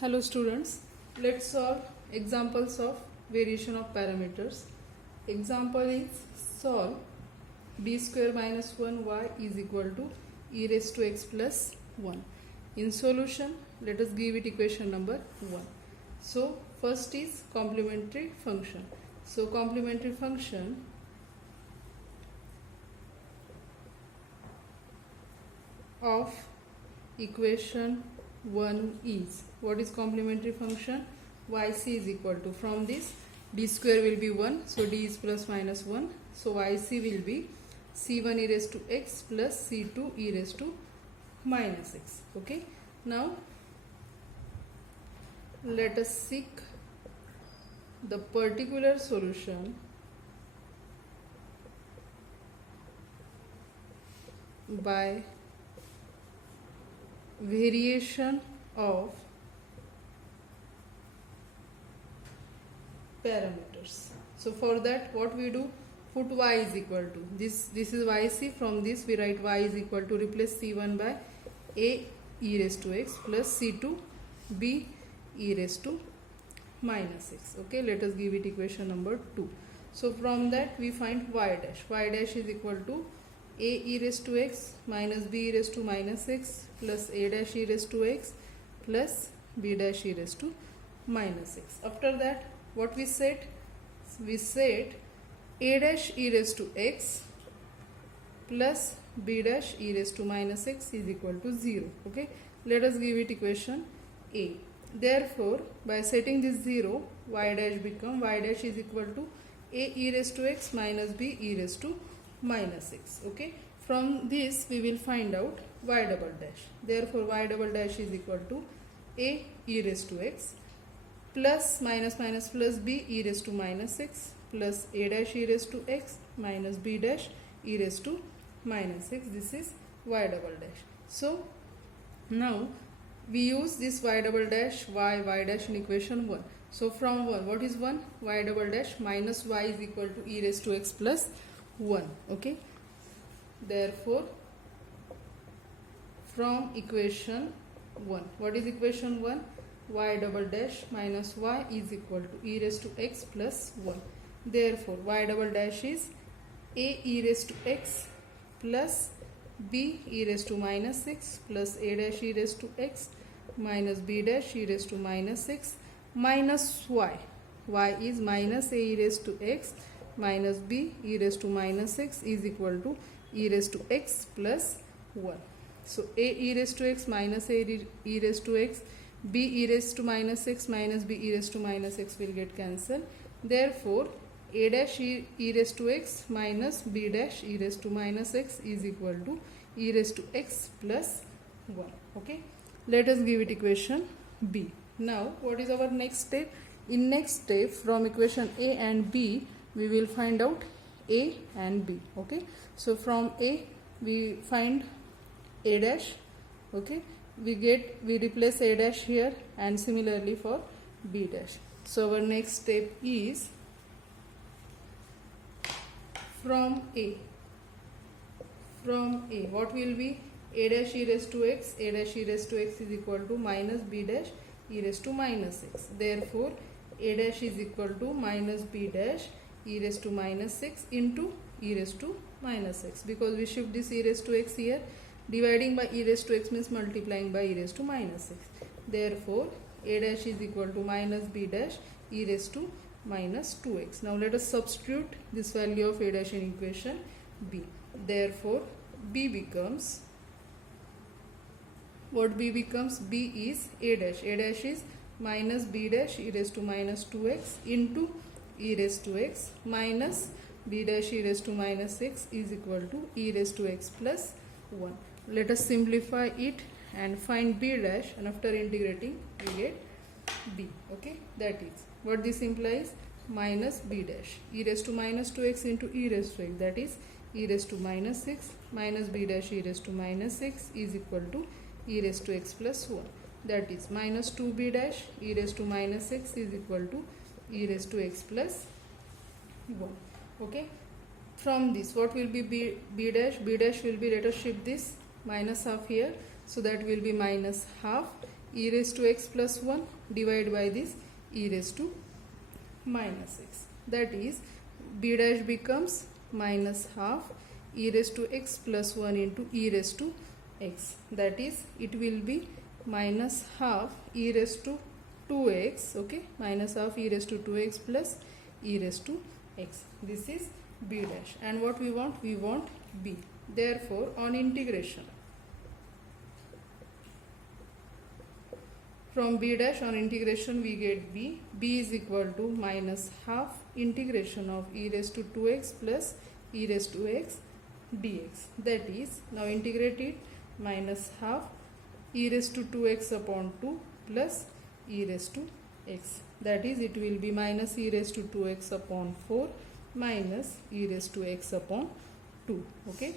Hello students, let's solve examples of variation of parameters. Example is solve b square minus 1y is equal to e raised to x plus 1. In solution, let us give it equation number 1. So first is complementary function. So complementary function of equation 1 is, what is complementary function? Yc is equal to, from this d square will be 1, so d is plus minus 1, so yc will be c1 e raised to x plus c2 e raised to minus x. Okay, now let us seek the particular solution by variation of parameters. So for that, what we do, put y is equal to this is yc. From this we write y is equal to, replace c1 by a e raised to x plus c2 b e raised to minus x. Okay, let us give it equation number 2. So from that we find y dash is equal to a e raised to x minus b e raised to minus x plus a dash e raised to x plus b dash e raised to minus x. After that, what we said? We said a dash e raised to x plus b dash e raised to minus x is equal to 0. Okay, let us give it equation a. Therefore, by setting this 0, y dash is equal to a e raised to x minus b e raised to minus x. Okay, from this we will find out y double dash. Therefore, y double dash is equal to a e raised to x plus minus plus b e raised to minus x plus a dash e raised to x minus b dash e raised to minus x. This is y double dash. So now we use this y double dash y dash in equation 1. So from 1, what is 1? Y double dash minus y is equal to e raised to x plus 1. Okay, therefore from equation 1, what is equation 1? Y double dash minus y is equal to e raised to x plus 1. Therefore y double dash is a e raised to x plus b e raised to minus x plus a dash e raised to x minus b dash e raised to minus x minus y. Y is minus a e raised to x minus b e raised to minus x is equal to e raised to x plus 1. So a e raised to x minus a e raised to x, b e raised to minus x minus b e raised to minus x will get cancelled. Therefore a dash e raised to x minus b dash e raised to minus x is equal to e raised to x plus 1. Okay, let us give it equation b. Now what is our next step? In next step, from equation a and b we will find out a and b. Okay, so from a we find a dash. Okay, we replace a dash here, and similarly for b dash. So our next step is from a what will be? A dash e raised to x, a dash e raised to x is equal to minus b dash e raised to minus x. Therefore a dash is equal to minus b dash e raised to minus x into e raised to minus x, because we shift this e raised to x here. Dividing by e raised to x means multiplying by e raised to minus x. Therefore a dash is equal to minus b dash e raised to minus 2x. Now let us substitute this value of a dash in equation b. Therefore b becomes, what b becomes? B is a dash. A dash is minus b dash e raised to minus 2x into e raised to x minus b dash e raised to minus x is equal to e raised to x plus 1. Let us simplify it and find b dash, and after integrating we get b. Okay, that is what this implies, minus b dash e raised to minus 2x into e raised to x, that is e raised to minus 6 minus b dash e raised to minus x is equal to e raised to x plus 1, that is minus 2b dash e raised to minus x is equal to e raised to x plus 1. Okay, from this what will be b dash? B dash will be, let us shift this minus half here, so that will be minus half e raised to x plus 1 divided by this e raised to minus x. That is, b dash becomes minus half e raised to x plus 1 into e raised to x. That is, it will be minus half e raised to 2x, okay, minus half e raised to 2x plus e raised to x. This is b dash, and what we want? We want b. Therefore, on integration from b dash, on integration we get b. b is equal to minus half integration of e raised to 2x plus e raised to x dx. That is, now integrate it, minus half e raised to 2x upon 2 plus e raised to x. That is, it will be minus e raised to 2x upon 4 minus e raised to x upon 2. Okay,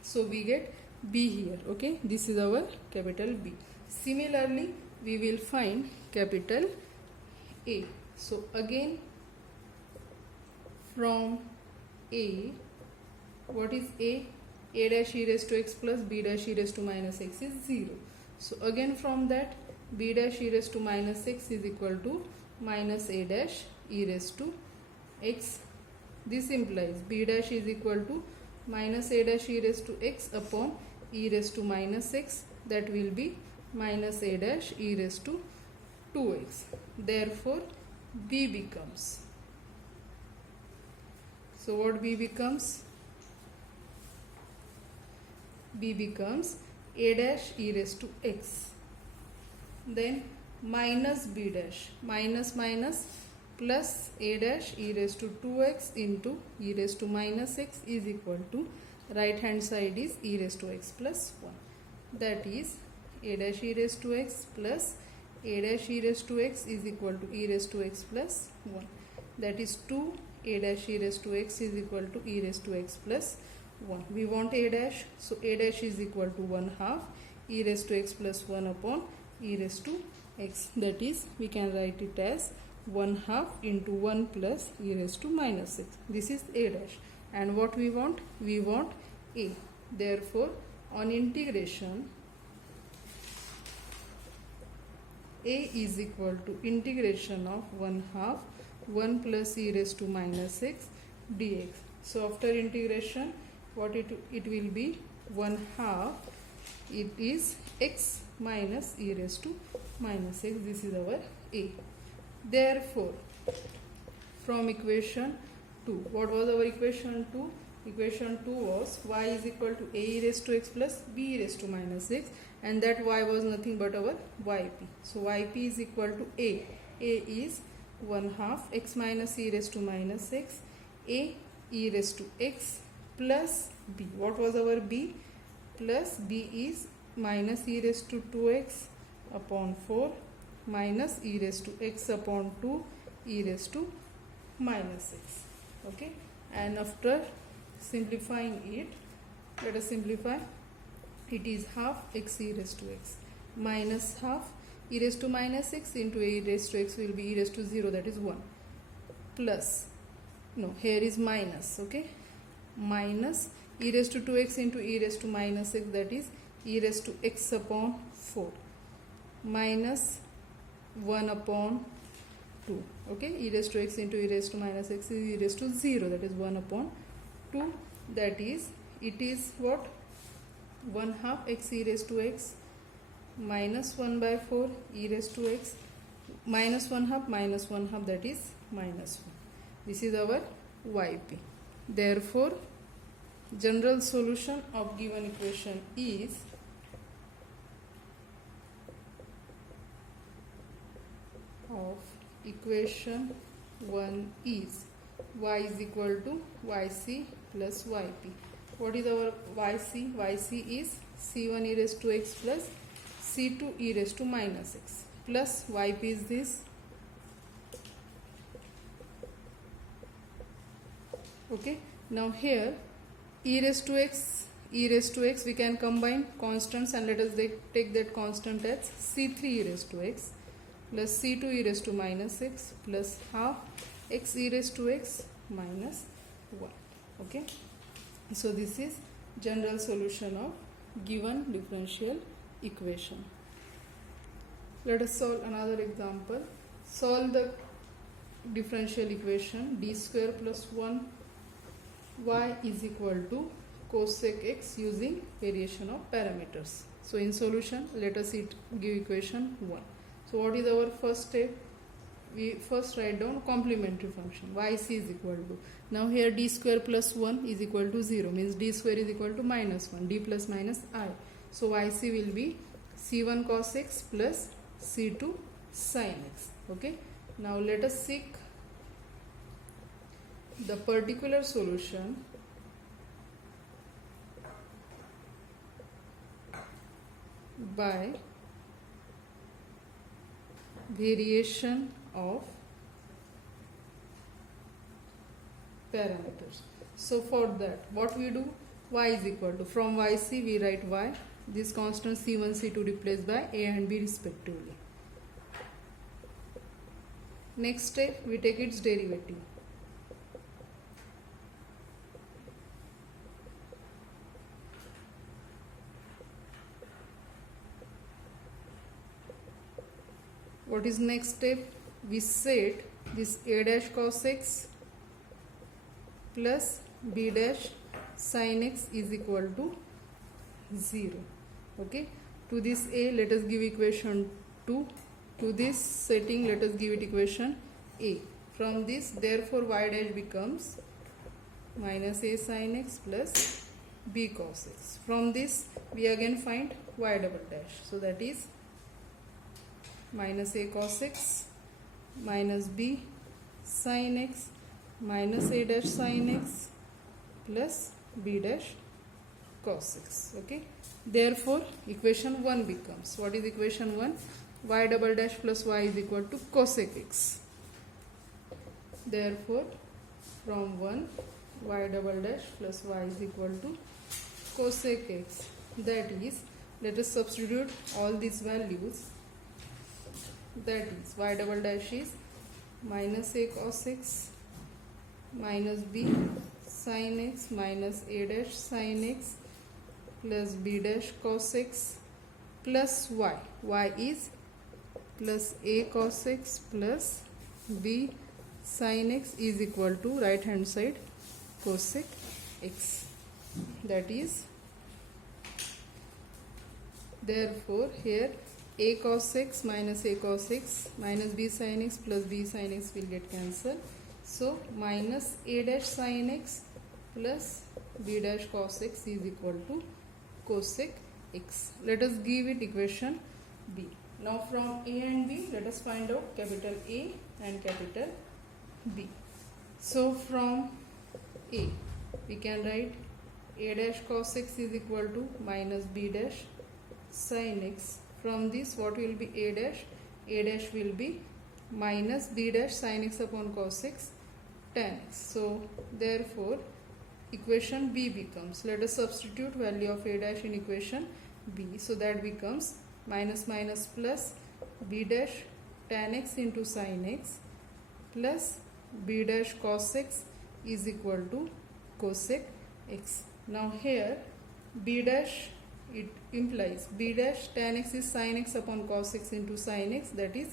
so we get b here. Okay, this is our capital B. Similarly, we will find capital A. So again, from A, what is A? A dash e raised to x plus b dash e raised to minus x is 0. So again from that, b dash e raised to minus x is equal to minus a dash e raised to x. This implies b dash is equal to minus a dash e raised to x upon e raised to minus x. That will be minus a dash e raised to 2x. Therefore, b becomes, so what b becomes? B becomes a dash e raised to x, then minus b dash, minus minus plus a dash e raised to 2x into e raised to minus x is equal to, right hand side is e raised to x plus 1. That is, a dash e raised to x plus a dash e raised to x is equal to e raised to x plus 1. That is 2 a dash e raised to x is equal to e raised to x plus 1. We want a dash, so a dash is equal to 1 half e raised to x plus 1 upon e raised to x. That is, we can write it as 1 half into 1 plus e raised to minus 6. This is a dash, and what we want? We want a. Therefore, on integration, a is equal to integration of 1 half 1 plus e raised to minus 6 dx. So after integration, what it will be? 1 half, it is x minus e raised to minus x. This is our a. Therefore, from equation 2, what was our equation 2? Equation 2 was y is equal to a e raised to x plus b e raised to minus x, and that y was nothing but our yp. So yp is equal to a. A is 1 half x minus e raised to minus x, a e raised to x plus b. What was our b? Plus b is minus e raised to 2x upon 4 minus e raised to x upon 2 e raised to minus x. Okay, and after simplifying it, let us simplify. It is half x e raised to x minus half e raised to minus x into e raised to x will be e raised to 0, that is 1, plus, no, here is minus, okay, minus e raised to 2x into e raised to minus x, that is e raised to x upon 4 minus 1 upon 2, okay, e raised to x into e raised to minus x is e raised to 0, that is 1 upon 2, that is, it is what? 1 half x e raised to x minus 1 by 4 e raised to x minus 1 half, that is minus 1. This is our yp. Therefore, general solution of given equation is of equation 1 is y is equal to yc plus yp. What is our yc? Yc is c1 e raised to x plus c2 e raised to minus x, plus yp is this. Okay, now here e raised to x, we can combine constants, and let us take that constant as c3 e raised to x plus c2 e raised to minus x plus half x e raised to x minus 1. Okay, so this is general solution of given differential equation. Let us solve another example. Solve the differential equation d square plus 1 y is equal to cosec x using variation of parameters. So in solution, let us give equation 1. So what is our first step? We first write down complementary function yc is equal to, now here d square plus 1 is equal to 0, means d square is equal to minus 1, d plus minus I. So yc will be c1 cos x plus c2 sin x. Okay, now let us seek the particular solution by variation of parameters. So for that, what we do, y is equal to, from yc we write y, this constant c1 c2 replaced by a and b respectively. Next step, we take its derivative. What is next step? We set this a dash cos x plus b dash sin x is equal to 0. Okay, to this a let us give equation 2, to this setting let us give it equation a. From this, therefore y dash becomes minus a sin x plus b cos x. From this we again find y double dash, so that is minus a cos x minus b sin x minus a dash sin x plus b dash cos x. Okay, therefore equation 1 becomes, what is equation 1? Y double dash plus y is equal to cosec x. Therefore from 1, y double dash plus y is equal to cosec x. That is, let us substitute all these values. That is, y double dash is minus a cos x minus b sin x minus a dash sin x plus b dash cos x plus y. Y is plus a cos x plus b sin x is equal to right hand side cosec x. That is, therefore here a cos x minus a cos x minus b sin x plus b sin x will get cancelled. So minus a dash sin x plus b dash cos x is equal to cosec x. Let us give it equation b. Now from a and b let us find out capital A and capital B. So from a we can write a dash cos x is equal to minus b dash sin x. From this, what will be a dash? A dash will be minus b dash sin x upon cos x tan x. So therefore equation b becomes, let us substitute value of a dash in equation b. So that becomes minus minus plus b dash tan x into sin x plus b dash cos x is equal to cosec x. Now here b dash, it implies b dash tan x is sin x upon cos x into sin x, that is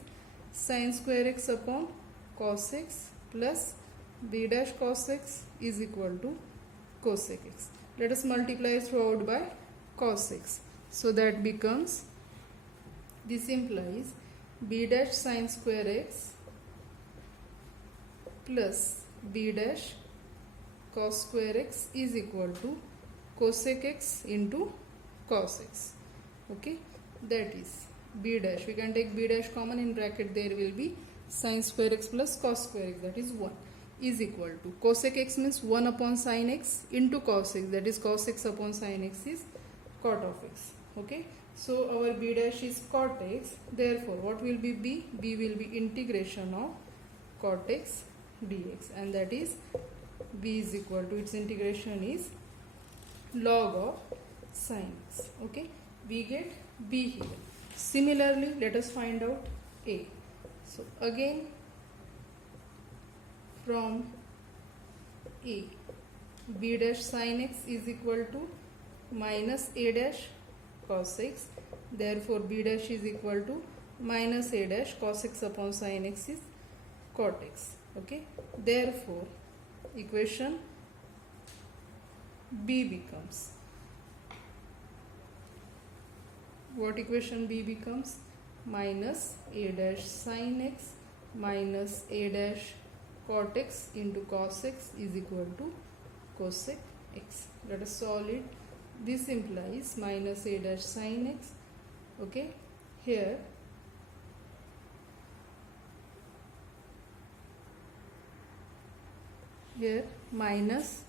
sin square x upon cos x plus b dash cos x is equal to cosec x. Let us multiply throughout by cos x. So that becomes, this implies b dash sin square x plus b dash cos square x is equal to cosec x into cos x. Okay, that is b dash, we can take b dash common, in bracket there will be sin square x plus cos square x, that is 1, is equal to cosec x means 1 upon sin x into cos x, that is cos x upon sin x is cot of x. Okay, so our b dash is cot x. Therefore what will be b? B will be integration of cot x dx, and that is b is equal to, its integration is log of sin x. Okay, we get b here. Similarly, let us find out a. So again from a, b dash sin x is equal to minus a dash cos x. Therefore b dash is equal to minus a dash cos x upon sin x is cot x. Okay, therefore equation B becomes, what equation B becomes? Minus a dash sin x minus a dash cot x into cos x is equal to cosec x. Let us solve it. This implies minus a dash sin x. Okay, here minus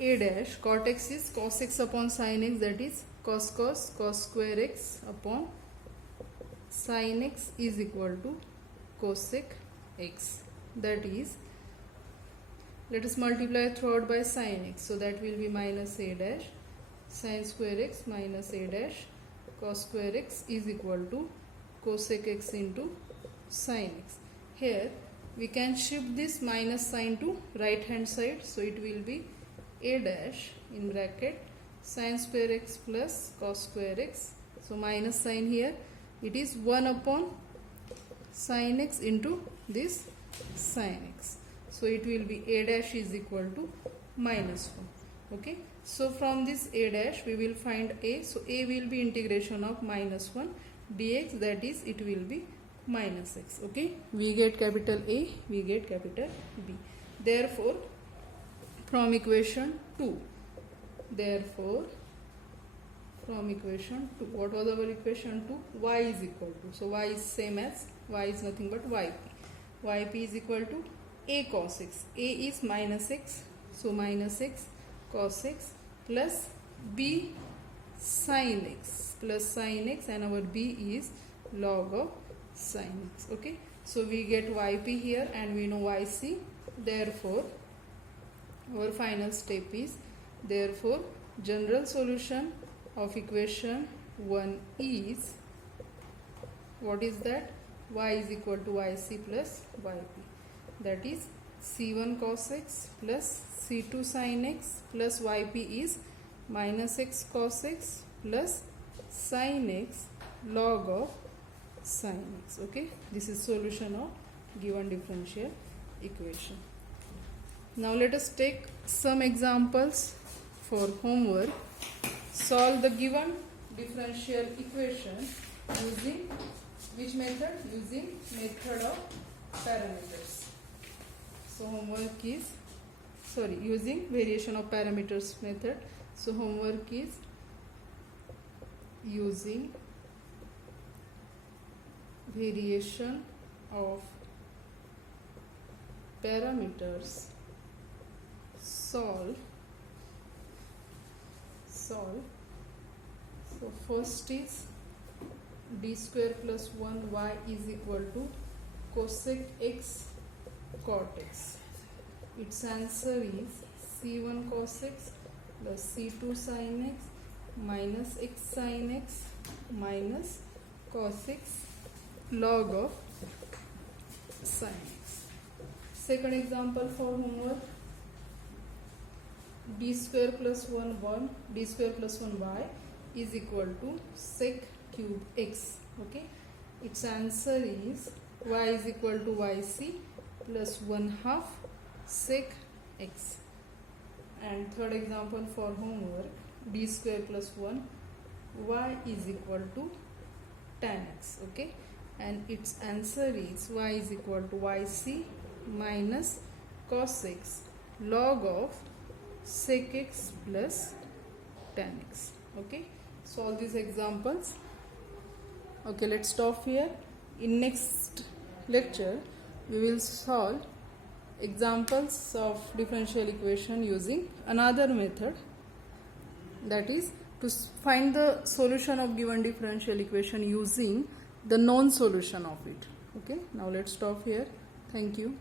a dash cot x is cos x upon sin x, that is cos square x upon sin x is equal to cosec x. That is, let us multiply throughout by sin x, so that will be minus a dash sin square x minus a dash cos square x is equal to cosec x into sin x. Here we can shift this minus sign to right hand side, so it will be a dash in bracket sin square x plus cos square x. So minus sign here, it is 1 upon sin x into this sin x. So it will be a dash is equal to minus 1. Okay, so from this a dash we will find a. So a will be integration of minus 1 dx, that is it will be minus x. Okay, we get capital A, we get capital B. Therefore from equation 2, from equation 2, what was our equation 2? Y is equal to, so y is same as, y is nothing but yp. Yp is equal to a cos x. A is minus x, so minus x cos x plus b sin x and our b is log of sin x. Okay, so we get yp here and we know yc. Therefore our final step is, therefore general solution of equation 1 is, what is that? Y is equal to yc plus yp, that is c1 cos x plus c2 sin x plus yp is minus x cos x plus sin x log of sin x. Okay, this is solution of given differential equation. Now let us take some examples for homework. Solve the given differential equation using which method? Using method of parameters. So homework is, using variation of parameters method. So homework is using variation of parameters. Solve. So first is d square plus 1y is equal to cosec x cot x. Its answer is c1 cos x plus c2 sin x minus x sin x minus cos x log of sin x. Second example for homework, d square plus 1y is equal to sec cube x. Okay, its answer is y is equal to yc plus 1/2 sec x. And third example for homework, d square plus 1 y is equal to tan x. Okay, and its answer is y is equal to yc minus cos x log of sec x plus tan x. Okay, solve these examples. Okay, let's stop here. In next lecture we will solve examples of differential equation using another method, that is to find the solution of given differential equation using the known solution of it. Okay, now let's stop here. Thank you.